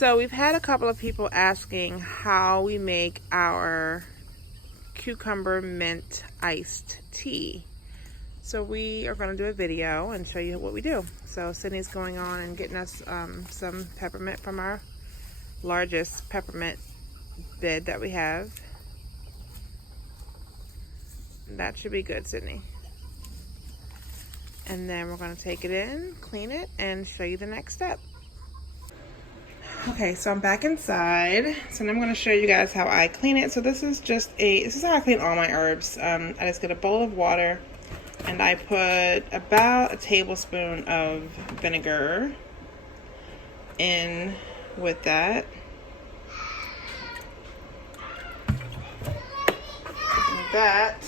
So we've had a couple of people asking how we make our cucumber mint iced tea. So we are going to do a video and show you what we do. So Sydney's going on and getting us some peppermint from our largest peppermint bed that we have. That should be good, Sydney. And then we're going to take it in, clean it, and show you the next step. Okay, so I'm back inside. So now I'm going to show you guys how I clean it. So this is how I clean all my herbs. I just get a bowl of water and I put about a tablespoon of vinegar in with that. And that,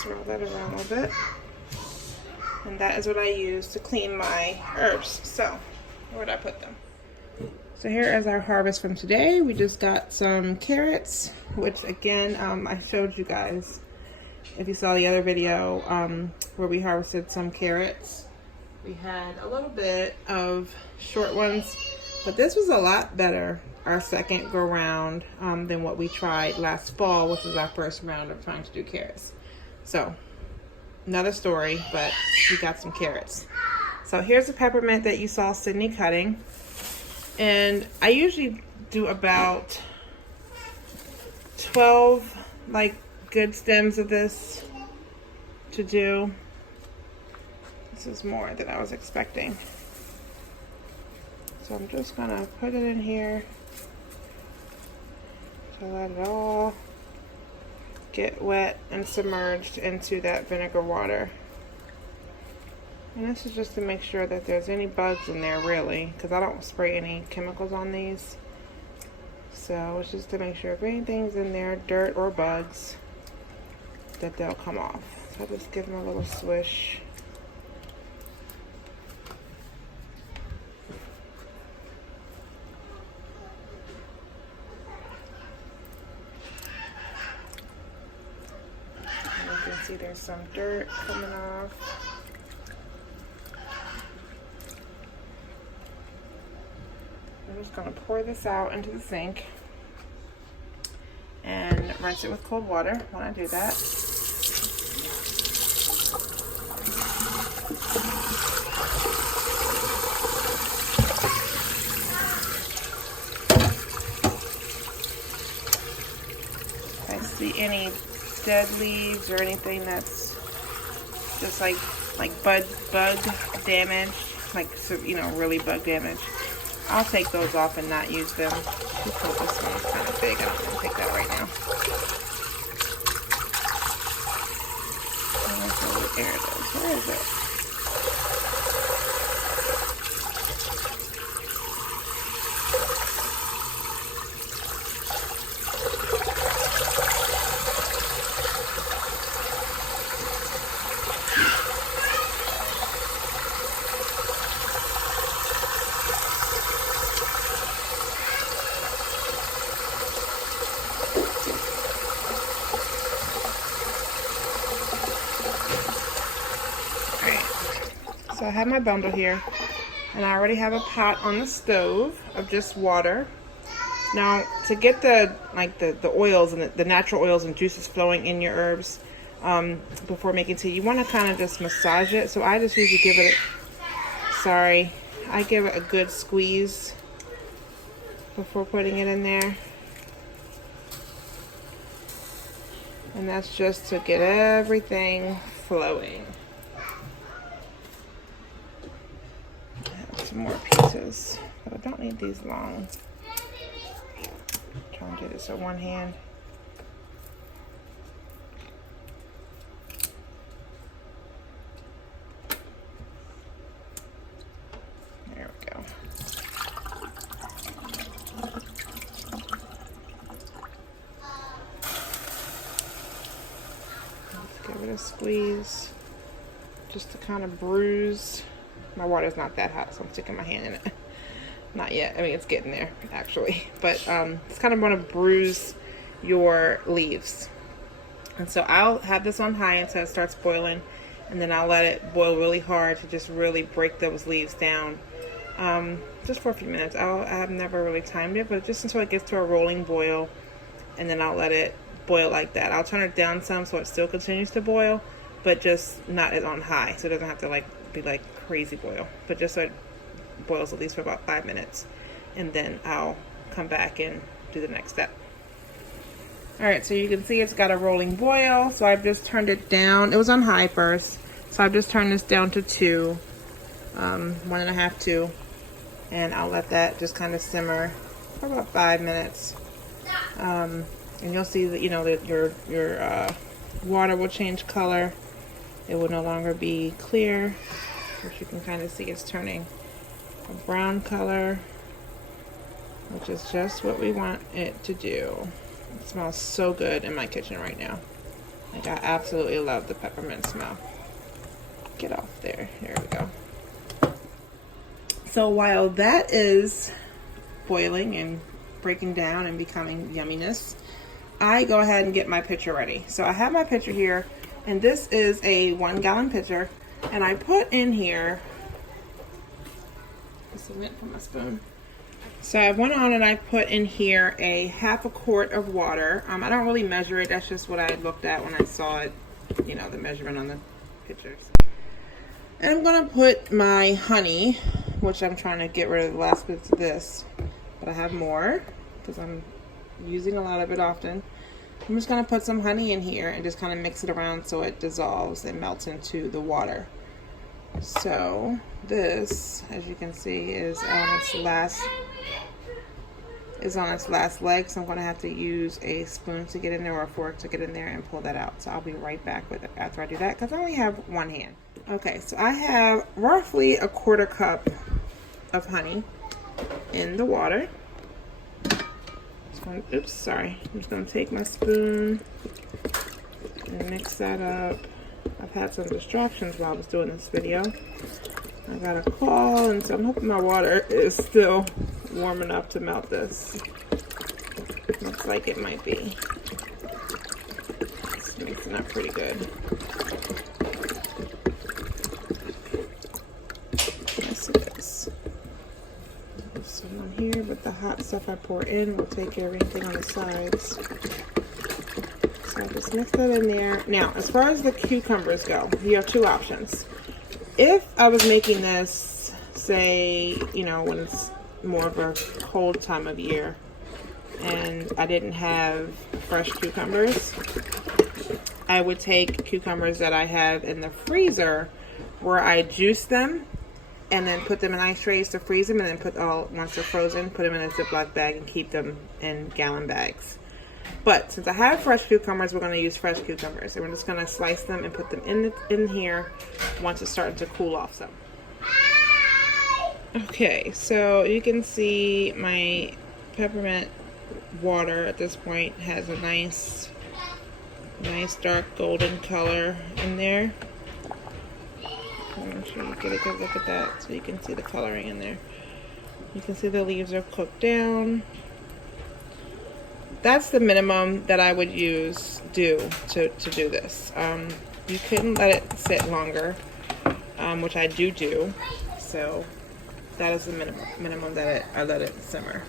swirl that around a little bit. And that is what I use to clean my herbs. So, where did I put them? So here is our harvest from today. We just got some carrots, which again, I showed you guys, if you saw the other video, where we harvested some carrots. We had a little bit of short ones, but this was a lot better, our second go round, than what we tried last fall, which was our first round of trying to do carrots. So, another story, but we got some carrots. So here's the peppermint that you saw Sydney cutting. And I usually do about 12 good stems of this to do. This is more than I was expecting. So I'm just gonna put it in here to let it all get wet and submerged into that vinegar water. And this is just to make sure that there's any bugs in there, really, because I don't spray any chemicals on these. So it's just to make sure if anything's in there, dirt or bugs, that they'll come off. So I'll just give them a little swish. You can see there's some dirt coming off. I'm just going to pour this out into the sink and rinse it with cold water when I do that. If I see any dead leaves or anything that's just like bug damage, really bug damage, I'll take those off and not use them. Because this one's kind of big. I don't want to take that right now. There it is. Where is it? So I have my bundle here, and I already have a pot on the stove of just water. Now, to get the oils and the natural oils and juices flowing in your herbs before making tea, you want to kind of just massage it. So I just usually give it a good squeeze before putting it in there. And that's just to get everything flowing. Some more pieces, but I don't need these long. I'm trying to do this with one hand. There we go. Let's give it a squeeze just to kind of bruise. My water's not that hot, so I'm sticking my hand in it. Not yet. I mean, it's getting there, actually. But it's kind of going to bruise your leaves. And so I'll have this on high until it starts boiling. and then I'll let it boil really hard to just really break those leaves down. Just for a few minutes. I have never really timed it, but just until it gets to a rolling boil, and then I'll let it boil like that. I'll turn it down some so it still continues to boil, but just not as on high, so it doesn't have to like be like crazy boil, but just so it boils at least for about 5 minutes, and then I'll come back and do the next step. Alright, so you can see it's got a rolling boil, so I've just turned it down. It was on high first, so I've just turned this down to 2, 1.5, 2, and I'll let that just kind of simmer for about 5 minutes. And you'll see that, you know, that your water will change color. It will no longer be clear, which you can kind of see it's turning a brown color, which is just what we want it to do. It smells so good in my kitchen right now. Like, I absolutely love the peppermint smell. Get off there. There we go. So while that is boiling and breaking down and becoming yumminess, I go ahead and get my pitcher ready. So I have my pitcher here, and this is a 1-gallon pitcher, and I put in here, this is it for my spoon. So I went on and I put in here a 1/2 quart of water. I don't really measure it, that's just what I looked at when I saw it, you know, the measurement on the pitchers. And I'm gonna put my honey, which I'm trying to get rid of the last bits of this, but I have more because I'm using a lot of it often. I'm just gonna put some honey in here and just kind of mix it around so it dissolves and melts into the water. So this, as you can see, is on its last leg, so I'm going to have to use a spoon to get in there or a fork to get in there and pull that out. So I'll be right back with it after I do that, because I only have one hand. Okay, so I have roughly 1/4 cup of honey in the water. Oops, sorry. I'm just going to take my spoon and mix that up. I've had some distractions while I was doing this video. I got a call, and so I'm hoping my water is still warm enough to melt this. Looks like it might be. It's mixing up pretty good. Yes, it is. There's some on here, but the hot stuff I pour in will take care of anything on the sides. So I just mix that in there. Now, as far as the cucumbers go, you have 2 options. If I was making this, say, you know, when it's more of a cold time of year and I didn't have fresh cucumbers, I would take cucumbers that I have in the freezer where I juice them and then put them in ice trays to freeze them, and then once they're frozen, put them in a Ziploc bag and keep them in gallon bags. But since I have fresh cucumbers, we're going to use fresh cucumbers, and we're just going to slice them and put them in here once it's starting to cool off some. Okay, so you can see my peppermint water at this point has a nice dark golden color in there. Make sure you get a good look at that so you can see the coloring in there. You can see the leaves are cooked down. That's the minimum that I would do to do this. You couldn't let it sit longer, which I do. So that is the minimum that I let it simmer.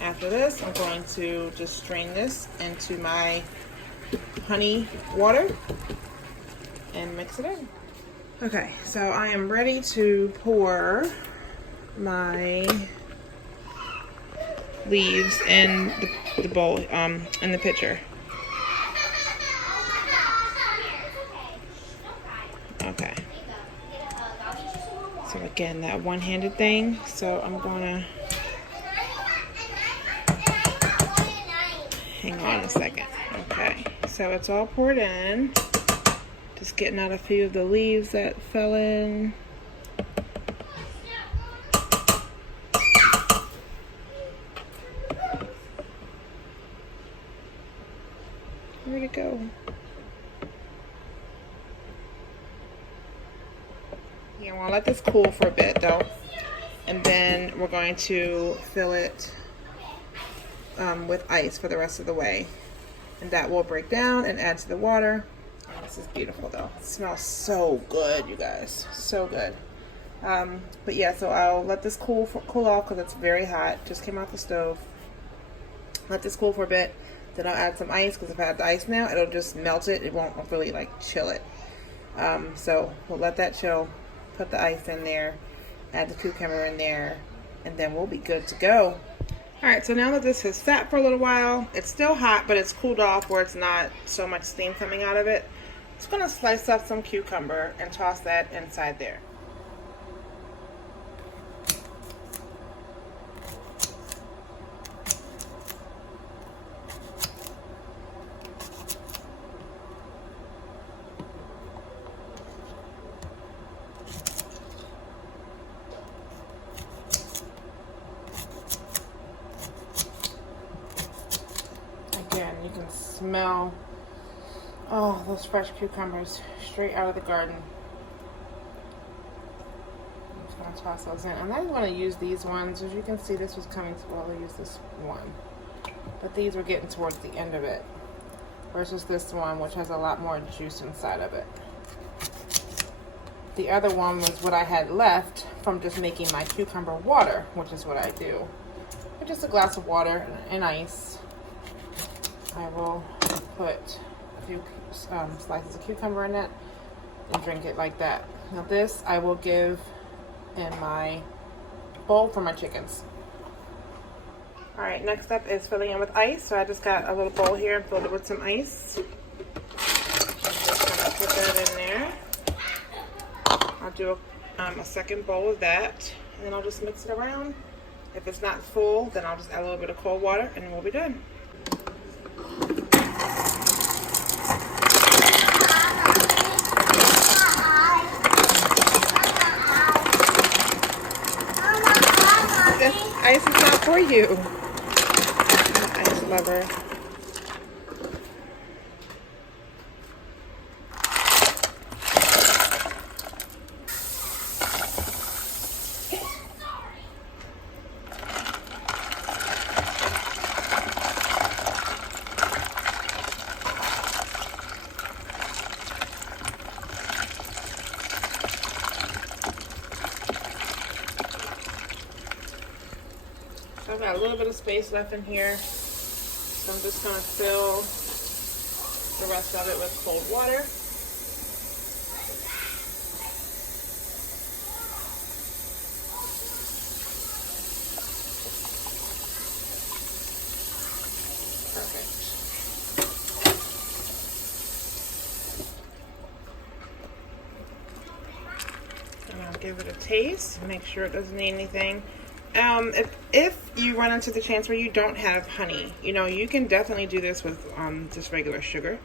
After this, I'm going to just strain this into my honey water and mix it in. Okay, so I am ready to pour my leaves in the bowl, in the pitcher. Okay. So again, that one-handed thing. So I'm gonna hang on a second. Okay, so it's all poured in. Just getting out a few of the leaves that fell in. Where'd it go? Yeah, we'll let this cool for a bit though. And then we're going to fill it with ice for the rest of the way. And that will break down and add to the water. This is beautiful though. It smells so good, you guys. So good. But yeah, so I'll let this cool off because it's very hot. Just came off the stove. Let this cool for a bit. Then I'll add some ice because if I add the ice now, it'll just melt it. It won't really like chill it. So we'll let that chill. Put the ice in there. Add the cucumber in there. And then we'll be good to go. Alright, so now that this has sat for a little while, it's still hot, but it's cooled off where it's not so much steam coming out of it. I'm just going to slice up some cucumber and toss that inside there. Again, you can smell, oh, those fresh cucumbers straight out of the garden. I'm just going to toss those in. I'm not going to use these ones. As you can see, this was coming, well, I'll use this one. But these were getting towards the end of it. Versus this one, which has a lot more juice inside of it. The other one was what I had left from just making my cucumber water, which is what I do. With just a glass of water and ice. I will put a few slices of cucumber in it and drink it like that. Now this I will give in my bowl for my chickens. Alright, next up is filling it with ice. So I just got a little bowl here and filled it with some ice. I'm just going to put that in there. I'll do a second bowl of that and then I'll just mix it around. If it's not full, then I'll just add a little bit of cold water and we'll be done. Ice is not for you. Ice lover. I've got a little bit of space left in here, so I'm just going to fill the rest of it with cold water. Perfect. And I'll give it a taste, make sure it doesn't need anything. If you run into the chance where you don't have honey, you know, you can definitely do this with just regular sugar.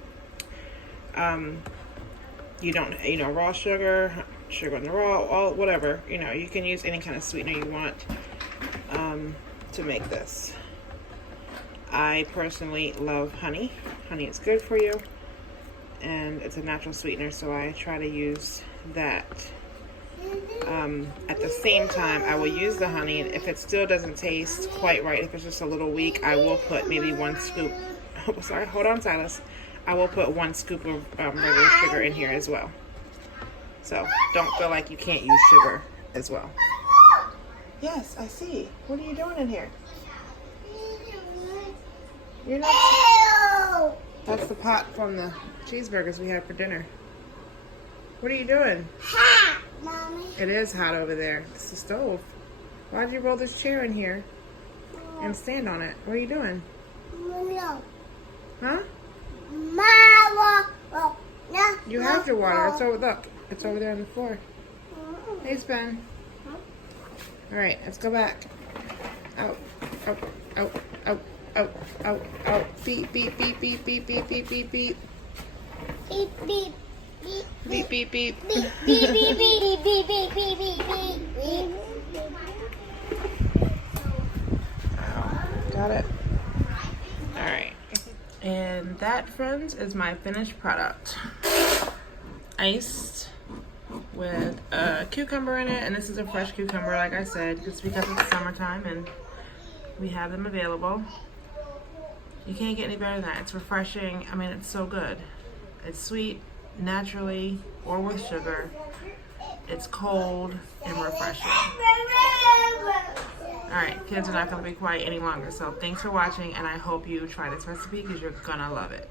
You don't, you know, raw sugar, sugar in the raw, whatever. You know, you can use any kind of sweetener you want to make this. I personally love honey. Honey is good for you, and it's a natural sweetener, so I try to use that. At the same time, I will use the honey, and if it still doesn't taste quite right, if it's just a little weak, I will put maybe 1 scoop. Oh, sorry, hold on, Silas. I will put 1 scoop of regular sugar in here as well. So don't feel like you can't use sugar as well. Yes, I see. What are you doing in here? You're not. That's the pot from the cheeseburgers we had for dinner. What are you doing? Hot, Mommy. It is hot over there. It's the stove. Why'd you roll this chair in here and stand on it? What are you doing? No. Huh? No. You have your water. It's over. Look, it's over there on the floor. Hey, Spen. All right, let's go back. Out, out, out, out, out, out, out. Beep, beep, beep, beep, beep, beep, beep, beep, beep. Beep, beep. Beep, beep, beep. Beep, beep, beep, beep, beep, beep, beep, beep, beep. Got it. All right. And that, friends, is my finished product. Iced with a cucumber in it, and this is a fresh cucumber, like I said, just because it's summertime and we have them available. You can't get any better than that. It's refreshing. I mean, it's so good. It's sweet, naturally or with sugar. It's cold and refreshing. Alright, kids are not going to be quiet any longer. So thanks for watching, and I hope you try this recipe because you're going to love it.